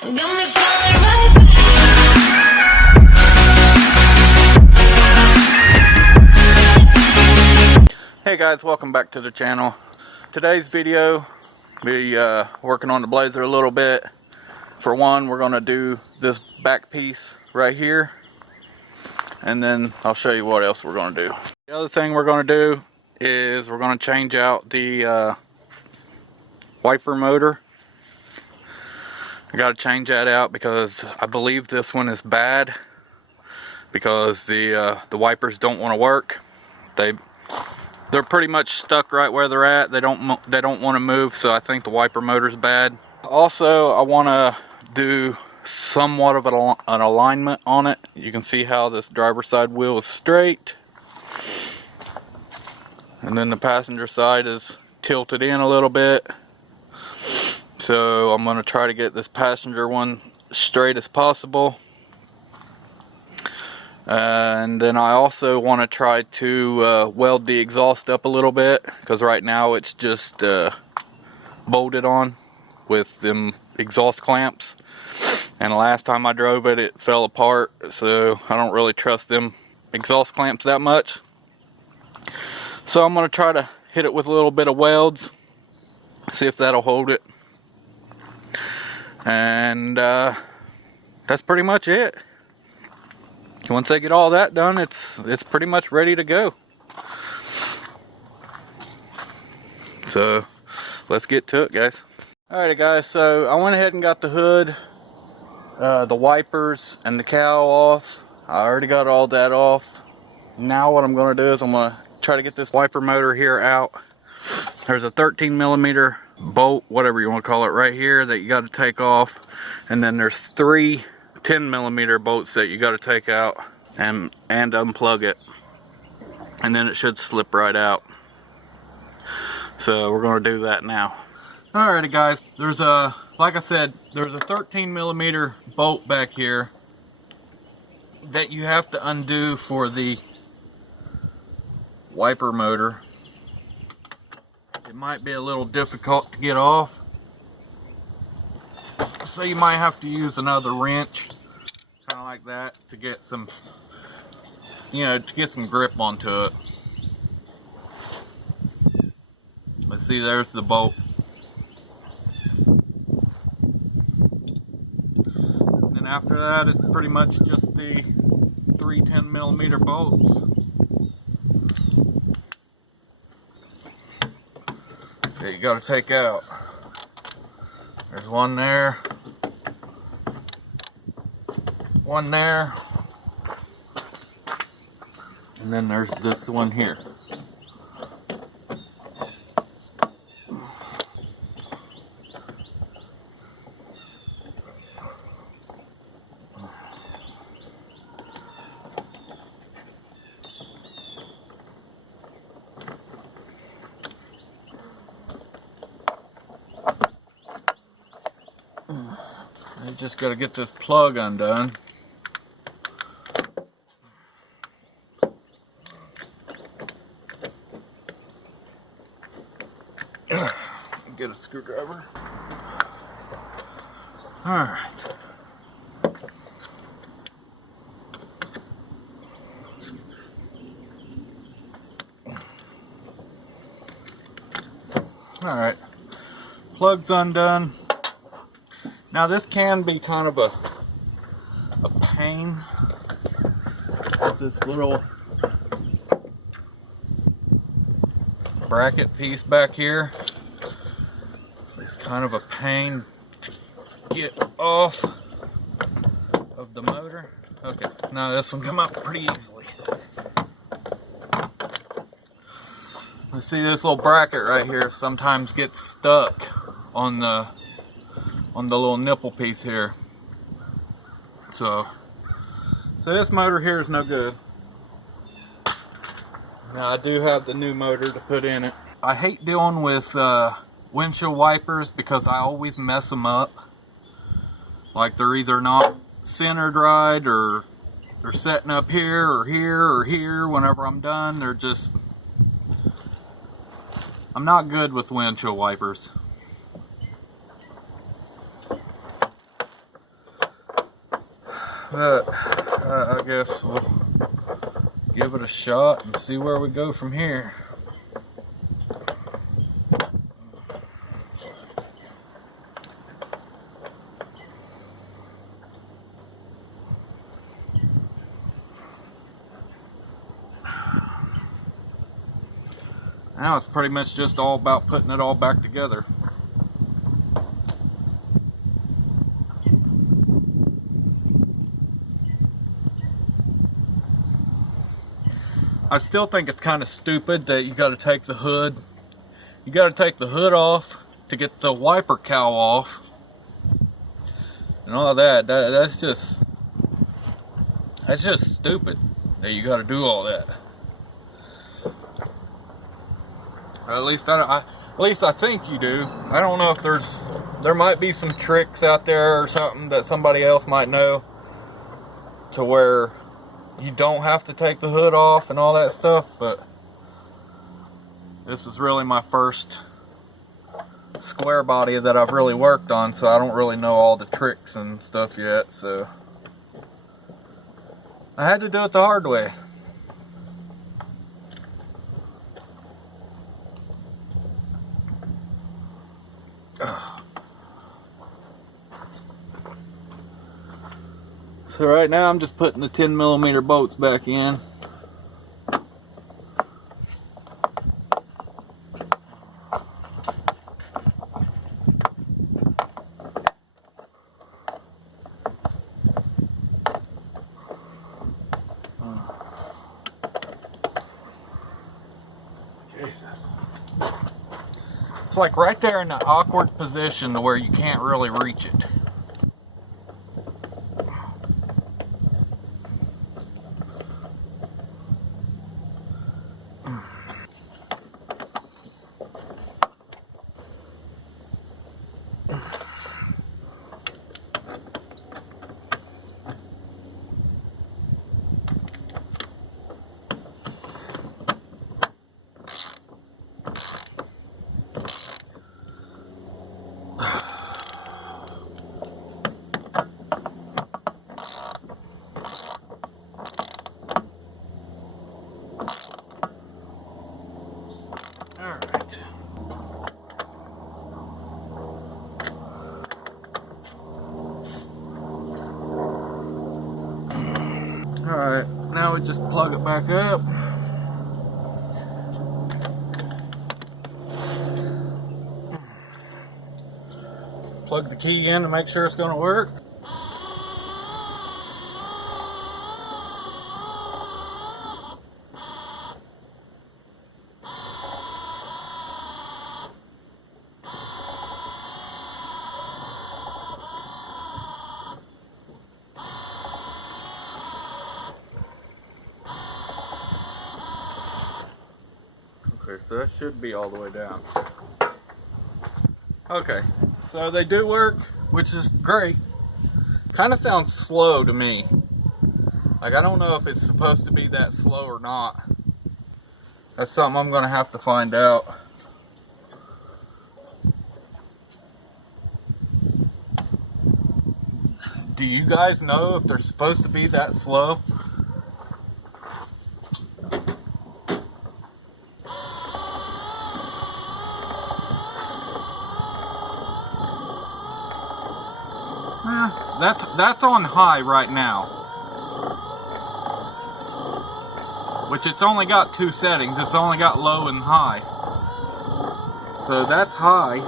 Got me falling right back. Hey guys, welcome back to the channel. Today's video, be working on the Blazer a little bit. For one, we're going to do this back piece right here, and then I'll show you what else we're going to do. The other thing we're going to do is we're going to change out the wiper motor. I got to change that out because I believe this one is bad because the wipers don't want to work. They're pretty much stuck right where they're at. They don't want to move, so I think the wiper motor's bad. Also, I want to do somewhat of an alignment on it. You can see how this driver's side wheel is straight, and then the passenger side is tilted in a little bit. So I'm going to try to get this passenger one straight as possible. And then I also want to try to weld the exhaust up a little bit, because right now it's just bolted on with them exhaust clamps, and the last time I drove it, it fell apart, so I don't really trust them exhaust clamps that much. So I'm going to try to hit it with a little bit of welds, see if that'll hold it, and that's pretty much it. Once I get all that done, it's pretty much ready to go. So let's get to it, guys. Alrighty guys, so I went ahead and got the hood, the wipers, and the cowl off. I already got all that off. Now what I'm going to do is I'm going to try to get this wiper motor here out. There's a 13mm bolt, whatever you want to call it, right here that you got to take off, and then there's 3 10mm bolts that you got to take out and unplug it, and then it should slip right out. So we're going to do that now. Alrighty guys, there's a, like I said, there's a 13mm bolt back here that you have to undo for the wiper motor. It might be a little difficult to get off, so you might have to use another wrench, kind of like that, to get some, to get some grip onto it. But see, there's the bolt. And then after that, it's pretty much just the 3 10mm bolts. That you got to take out. There's one there, one there, and then there's this one here. I just got to get this plug undone. Get a screwdriver. Alright. Alright. Plug's undone. Now this can be kind of a pain with this little bracket piece back here. It's kind of a pain to get off of the motor. Okay, now this one come out pretty easily. You see this little bracket right here sometimes gets stuck on the little nipple piece here. So this motor here is no good. Now I do have the new motor to put in it. I hate dealing with windshield wipers because I always mess them up. Like they're either not centered right, or they're setting up here or here or here. Whenever I'm done, they're just, I'm not good with windshield wipers. But I guess we'll give it a shot and see where we go from here. Now it's pretty much just all about putting it all back together. I still think it's kind of stupid that you got to take the hood. You got to take the hood off to get the wiper cowl off and all that. That's just stupid that you got to do all that. Or at least I think you do. I don't know if there might be some tricks out there or something that somebody else might know to where you don't have to take the hood off and all that stuff, but this is really my first square body that I've really worked on, so I don't really know all the tricks and stuff yet, so I had to do it the hard way. So right now I'm just putting the 10mm bolts back in. Jesus. It's like right there in the awkward position to where you can't really reach it. Alright, now we just plug it back up. Plug the key in to make sure it's going to work. Okay, so that should be all the way down. Okay, so they do work, which is great. Kind of sounds slow to me. Like, I don't know if it's supposed to be that slow or not. That's something I'm going to have to find out. Do you guys know if they're supposed to be that slow? That's on high right now, which it's only got two settings. It's only got low and high. So that's high,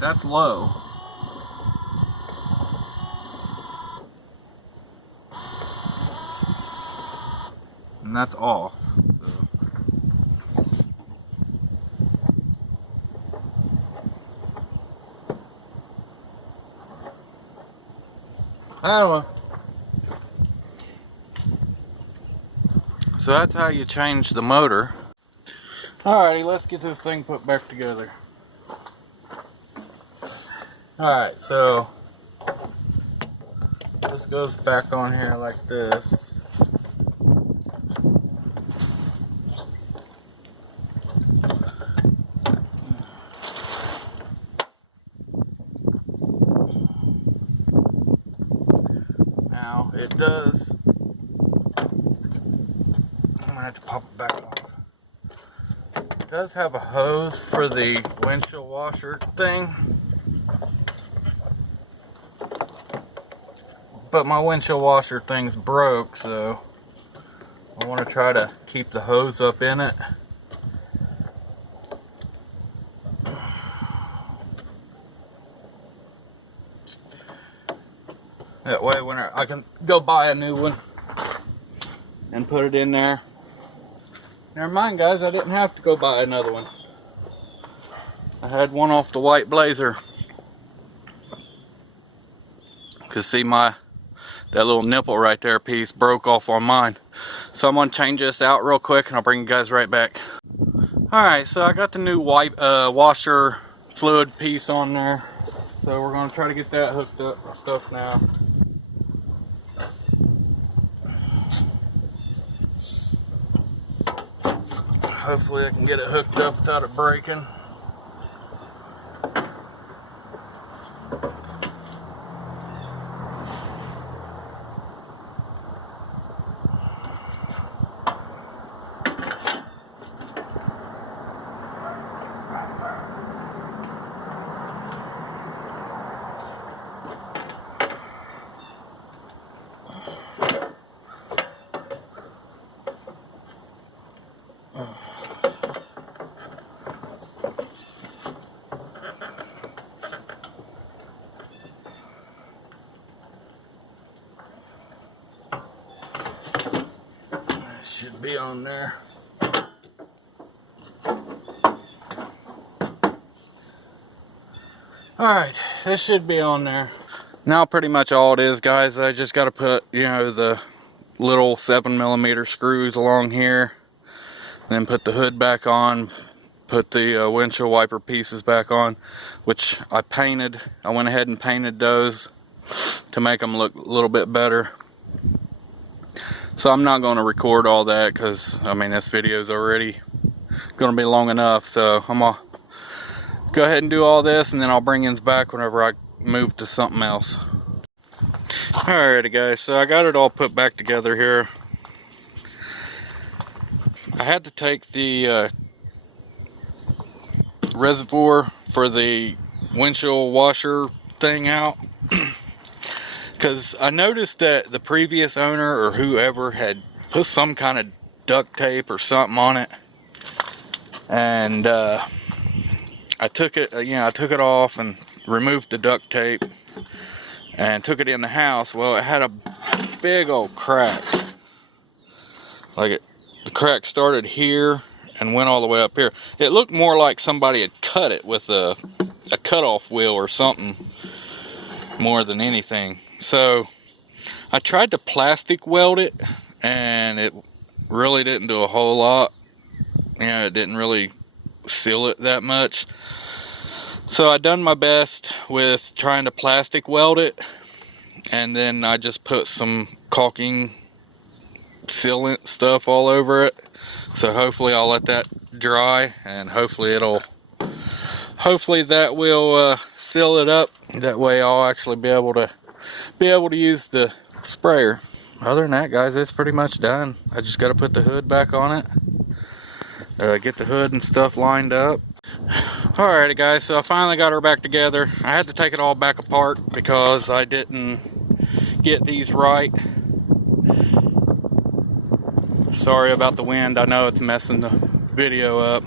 that's low. And that's off. I don't know. So that's how you change the motor. Alrighty, let's get this thing put back together. Alright, so this goes back on here like this. Now it does, I'm gonna have to pop it back off. It does have a hose for the windshield washer thing, but my windshield washer thing's broke, so I want to try to keep the hose up in it. That way when I can go buy a new one and put it in there. Never mind, guys, I didn't have to go buy another one. I had one off the white Blazer. Cause see, that little nipple right there piece broke off on mine. So I'm gonna change this out real quick and I'll bring you guys right back. Alright, so I got the new washer fluid piece on there. So we're gonna try to get that hooked up and stuff now. Hopefully I can get it hooked up without it breaking. Should be on there. Alright, this should be on there. Now pretty much all it is, guys, I just got to put, you know, the little 7mm screws along here, then put the hood back on, put the windshield wiper pieces back on, which I painted. I went ahead and painted those to make them look a little bit better. So I'm not going to record all that because, I mean, this video is already going to be long enough. So I'm going to go ahead and do all this, and then I'll bring it back whenever I move to something else. Alrighty, guys, so I got it all put back together here. I had to take the reservoir for the windshield washer thing out. Because I noticed that the previous owner or whoever had put some kind of duct tape or something on it, and I took it, I took it off and removed the duct tape and took it in the house. Well, it had a big old crack. Like the crack started here and went all the way up here. It looked more like somebody had cut it with a cutoff wheel or something more than anything. So I tried to plastic weld it, and it really didn't do a whole lot. You know, it didn't really seal it that much. So I done my best with trying to plastic weld it, and then I just put some caulking sealant stuff all over it. So hopefully I'll let that dry, and hopefully that will seal it up. That way I'll actually be able to use the sprayer. Other than that, guys, it's pretty much done. I just got to put the hood back on it, get the hood and stuff lined up. Alrighty, guys, so I finally got her back together. I had to take it all back apart because I didn't get these right. Sorry about the wind. I know it's messing the video up,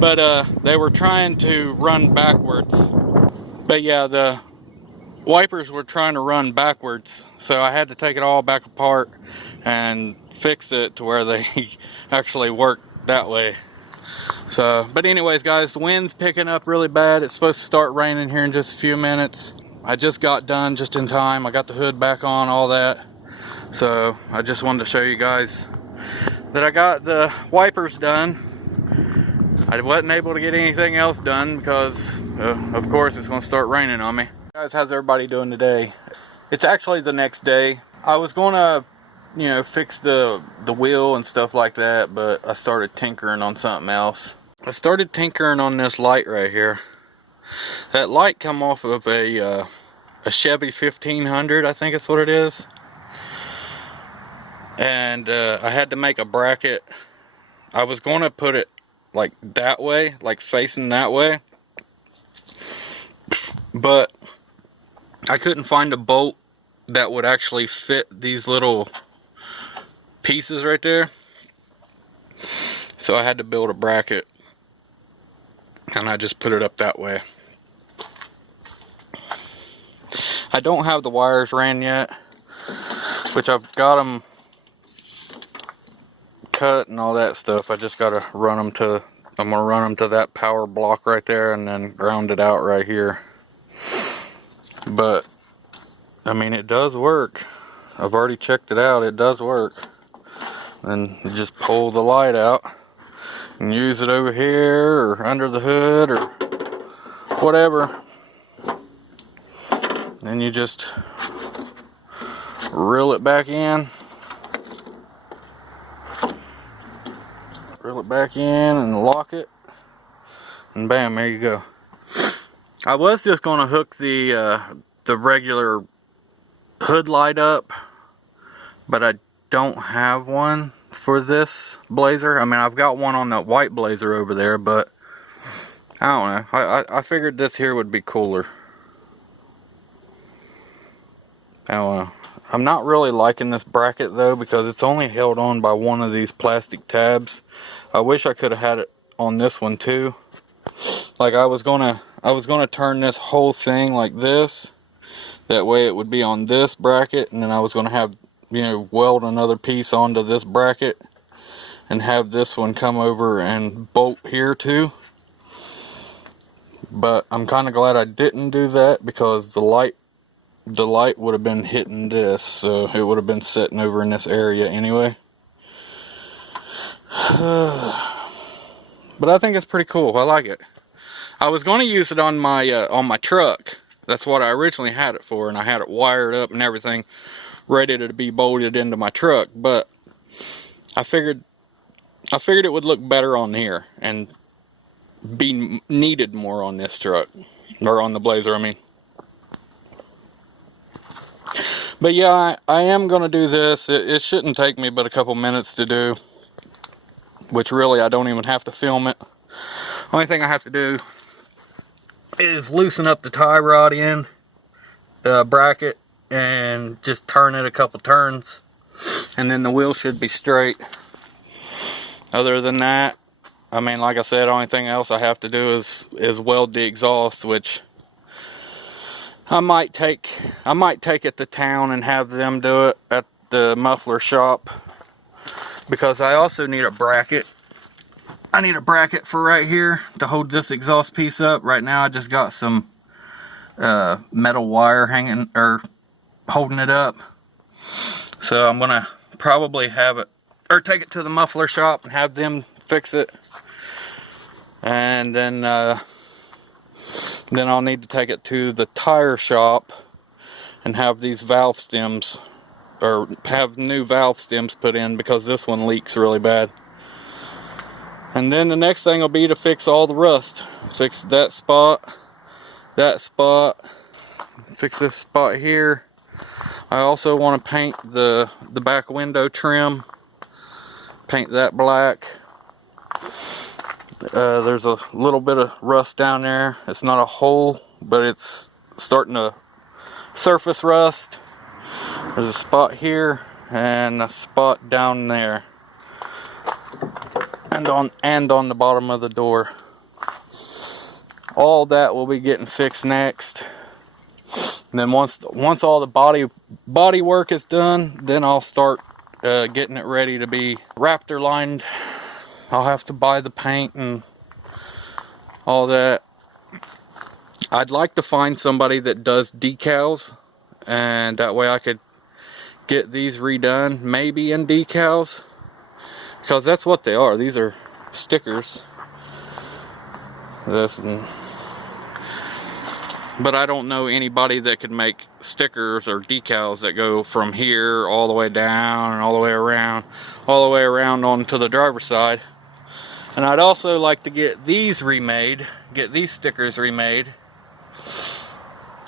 but they were trying to run backwards. But yeah, the wipers were trying to run backwards, so I had to take it all back apart and fix it to where they actually work that way. So, but anyways, guys, the wind's picking up really bad. It's supposed to start raining here in just a few minutes. I just got done just in time. I got the hood back on, all that. So I just wanted to show you guys that I got the wipers done. I wasn't able to get anything else done because of course it's going to start raining on me. Guys, how's everybody doing today? It's actually the next day. I was going to, you know, fix the wheel and stuff like that, but I started tinkering on something else. I started tinkering on this light right here. That light come off of a a Chevy 1500, I think it's what it is. And I had to make a bracket. I was going to put it like that way, like facing that way, but I couldn't find a bolt that would actually fit these little pieces right there. So I had to build a bracket, and I just put it up that way. I don't have the wires ran yet, which I've got them cut and all that stuff. I just gotta run them to, I'm gonna run them to that power block right there and then ground it out right here. But I mean, it does work. I've already checked it out. It does work. And you just pull the light out and use it over here or under the hood or whatever. Then you just reel it back in. Reel it back in and lock it. And bam, there you go. I was just going to hook the regular hood light up, but I don't have one for this Blazer. I mean, I've got one on the white Blazer over there, but I don't know. I figured this here would be cooler. I don't know. I'm not really liking this bracket though, because it's only held on by one of these plastic tabs. I wish I could have had it on this one too. Like I was gonna turn this whole thing like this. That way it would be on this bracket, and then I was gonna have, you know, weld another piece onto this bracket and have this one come over and bolt here too. But I'm kind of glad I didn't do that, because the light would have been hitting this, so it would have been sitting over in this area anyway. But I think it's pretty cool. I like it. I was going to use it on my truck. That's what I originally had it for, and I had it wired up and everything ready to be bolted into my truck. But I figured it would look better on here and be needed more on this truck, or on the Blazer, I mean. But yeah, I am going to do this. It shouldn't take me but a couple minutes to do, which really I don't even have to film it. Only thing I have to do is loosen up the tie rod in the bracket and just turn it a couple turns, and then the wheel should be straight. Other than that, I mean, like I said, only thing else I have to do is weld the exhaust, which I might take it to town and have them do it at the muffler shop, because I also need a bracket. I need a bracket for right here to hold this exhaust piece up. Right now I just got some metal wire hanging or holding it up. So I'm gonna probably have it, or take it to the muffler shop and have them fix it. And then I'll need to take it to the tire shop and have these valve stems, or have new valve stems put in, because this one leaks really bad. And then the next thing will be to fix all the rust. Fix that spot, fix this spot here. I also want to paint the back window trim, paint that black. There's a little bit of rust down there. It's not a hole, but it's starting to surface rust. There's a spot here and a spot down there, and on the bottom of the door. All that will be getting fixed next. And then once all the body work is done, then I'll start getting it ready to be Raptor lined. I'll have to buy the paint and all that. I'd like to find somebody that does decals, and that way I could get these redone, maybe in decals, because that's what they are. These are stickers. But I don't know anybody that could make stickers or decals that go from here all the way down and all the way around onto the driver's side. And I'd also like to get these remade, get these stickers remade,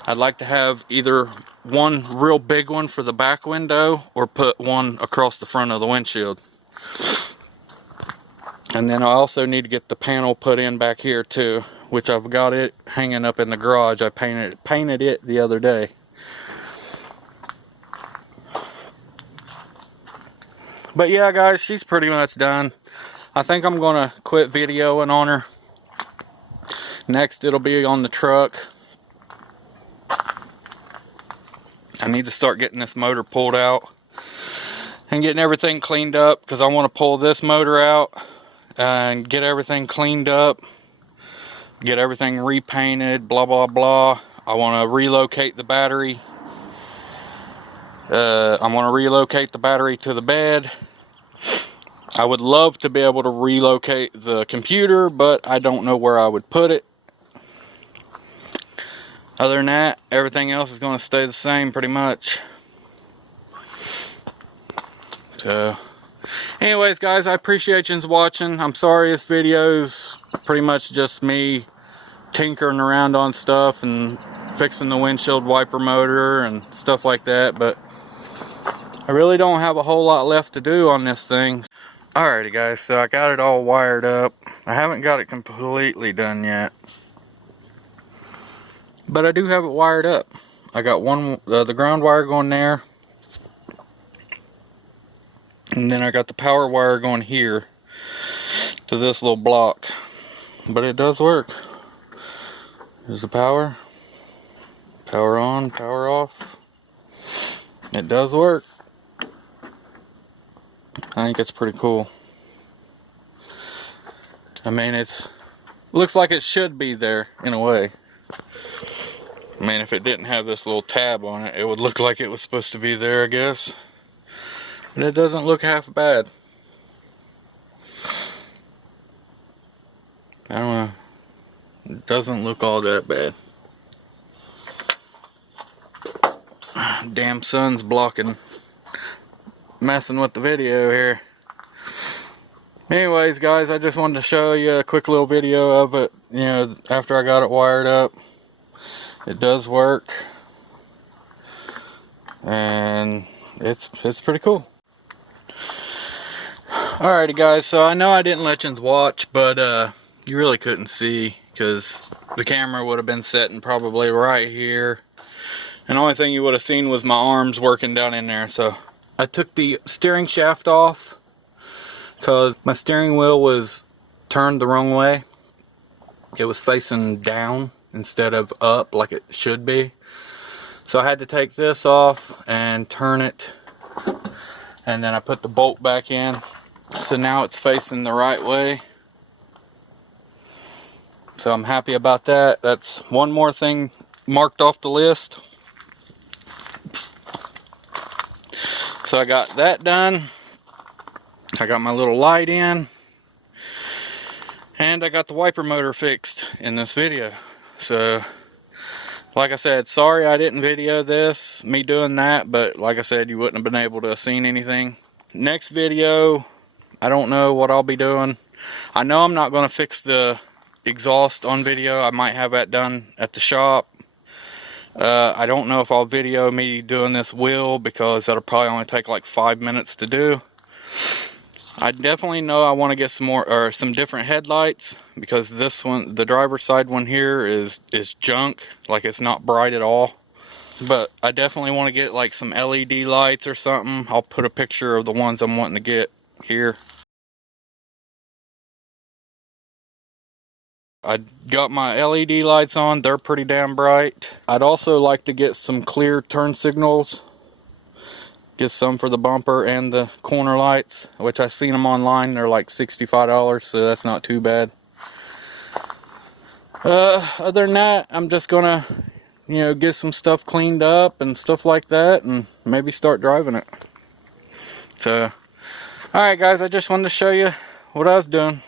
I'd like to have either one real big one for the back window or put one across the front of the windshield. And then I also need to get the panel put in back here too, which I've got it hanging up in the garage. I painted it the other day. But yeah, guys, she's pretty much done. I think I'm gonna quit videoing on her. Next, it'll be on the truck. I need to start getting this motor pulled out and getting everything cleaned up, because I want to pull this motor out and get everything cleaned up, get everything repainted, blah blah blah. I want to relocate the battery. I want to relocate the battery to the bed. I would love to be able to relocate the computer, but I don't know where I would put it. Other than that, everything else is going to stay the same pretty much. So, anyways, guys, I appreciate you watching. I'm sorry this video's pretty much just me tinkering around on stuff and fixing the windshield wiper motor and stuff like that, but I really don't have a whole lot left to do on this thing. Alrighty, guys, so I got it all wired up. I haven't got it completely done yet, but I do have it wired up. I got the ground wire going there, and then I got the power wire going here to this little block. But it does work. There's the power. Power on, power off. It does work. I think it's pretty cool. I mean, looks like it should be there in a way. I mean, if it didn't have this little tab on it, it would look like it was supposed to be there, I guess. But it doesn't look half bad. I don't know. It doesn't look all that bad. Damn sun's blocking, messing with the video here. Anyways, guys, I just wanted to show you a quick little video of it, you know, after I got it wired up. It does work, and it's pretty cool. Alrighty, guys, so I know I didn't let you watch, but you really couldn't see because the camera would have been sitting probably right here, and the only thing you would have seen was my arms working down in there. So I took the steering shaft off because my steering wheel was turned the wrong way. It was facing down instead of up like it should be. So I had to take this off and turn it, and then I put the bolt back in. So now it's facing the right way. So I'm happy about that. That's one more thing marked off the list. So I got that done. I got my little light in. And I got the wiper motor fixed in this video. So, like I said, sorry I didn't video this, me doing that, but like I said, you wouldn't have been able to have seen anything. Next video, I don't know what I'll be doing. I know I'm not going to fix the exhaust on video. I might have that done at the shop. I don't know if I'll video me doing this wheel, because that'll probably only take like 5 minutes to do. I definitely know I want to get some more, or some different headlights, because this one, the driver's side one here, is junk. Like, it's not bright at all. But I definitely want to get like some LED lights or something. I'll put a picture of the ones I'm wanting to get here. I got my LED lights on. They're pretty damn bright. I'd also like to get some clear turn signals. Get some for the bumper and the corner lights, which I've seen them online. They're like $65, so that's not too bad. Other than that, I'm just gonna, you know, get some stuff cleaned up and stuff like that, and maybe start driving it. So, alright guys, I just wanted to show you what I was doing.